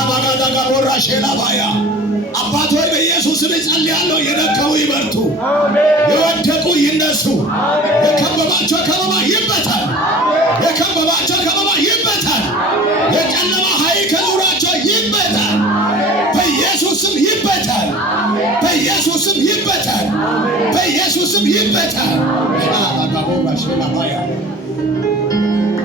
ራባጋዳ ጋቦራ ሼላባያ አባት ሆይ በኢየሱስ ስም ጸልያለሁ። የደከሙ ይበርቱ፣ የወደቁ ይነሱ፣ የከበባቸው ከበባ ይበታል፣ የከበባቸው ከበባ ይበታል፣ የጨለማ ኃይል ከዙሪያቸው ይበታል፣ በኢየሱስ ስም ይበታል፣ በኢየሱስ ስም ይበታል፣ በኢየሱስ ስም ይበታል። ራባጋቦራ ሼላባያ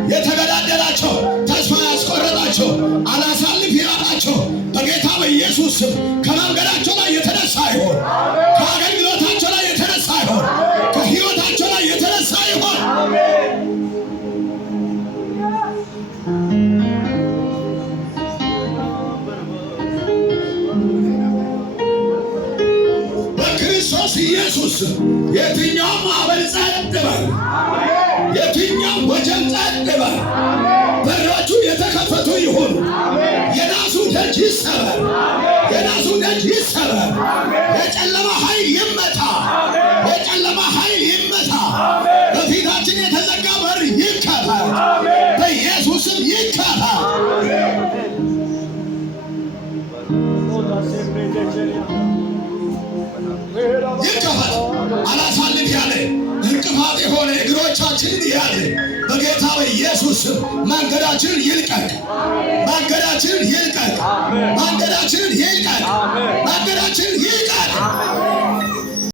የተገዳደላቸው ተስፋ ያስቆረጣቸው አላሳልፍ ያላቸው በጌታ በኢየሱስ ስም ከመንገዳቸው ላይ የተነሳ ይሆን፣ ከአገልግሎታቸው ላይ የተነሳ ይሆን፣ ከሕይወታቸው ላይ የተነሳ ይሆን። በክርስቶስ ኢየሱስ የትኛውም ማዕበል ጸጥ በል፣ የትኛውም ወጀብ ጸጥ በል። በሮቹ የተከፈቱ ይሁኑ። የናሱ ደጅ ይሰበር፣ የናሱ ደጅ ይሰበር። የጨለማ ኃይል ይመታ፣ የጨለማ ኃይል ይመታ። በፊታችን የተዘጋ በር ይከፈት፣ በኢየሱስም ይከፈት። ይከፈት። አላሳልፍ ያለ እንቅፋት የሆነ እግሮቻችንን ያለ በጌታ በኢየሱስ ስም መንገዳችንን ይልቀቅ፣ መንገዳችንን ይልቀቅ፣ መንገዳችንን ይልቀቅ፣ መንገዳችንን ይልቀቅ።